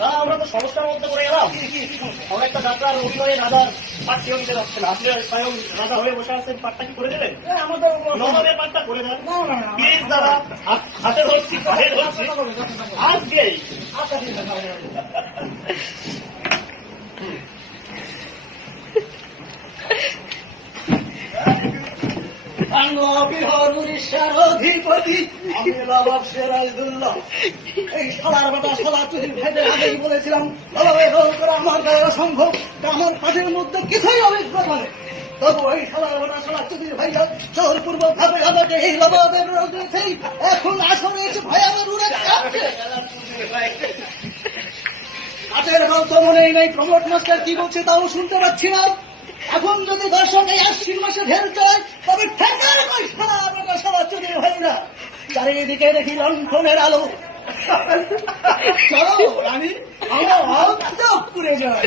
না আমরা তো সমস্যার মধ্যে পড়ে গেলাম। আমরা একটা যাত্রার অভিনয়ে রাজার পাঠ কেউ নিতে যাচ্ছে না, আপনি স্বয়ং রাজা হয়ে বসে আছেন, পাঠটা কি করে দেবেন? নবাবের পাঠটা করে দেন প্লিজ দাদা, হাতে ধরছি পায়ে ধরছি আজকেই। উড়িষ্যার অধিপতি আমি নবাব সিরাজউদ্দৌলা। এই সালার বেটা সালা চুরির ভেবে আগেই বলেছিলাম আমার গায়ে অসম্ভব, আমার কাজের মধ্যে কিছুই অভিজ্ঞ মানে। তবু এই সালার বেটা সালা চুরির ভাইয়া জোরপূর্বক ভাবে আমাকে এই নবাবের রোগেই এখন আসলে এসে ভয়াবহ উড়ে যাচ্ছে। কাজের গল্প মনেই নেই, প্রমোট মাস্টার কি বলছে তাও শুনতে পাচ্ছি না। এখন যদি দর্শক এই আশ্বিন মাসে ঢের যায় তবে ঠেকার সবার চুরি হয় না। চারিদিকে দেখি লণ্ঠনের আলো। চলো রানী, আমরা করে যায়।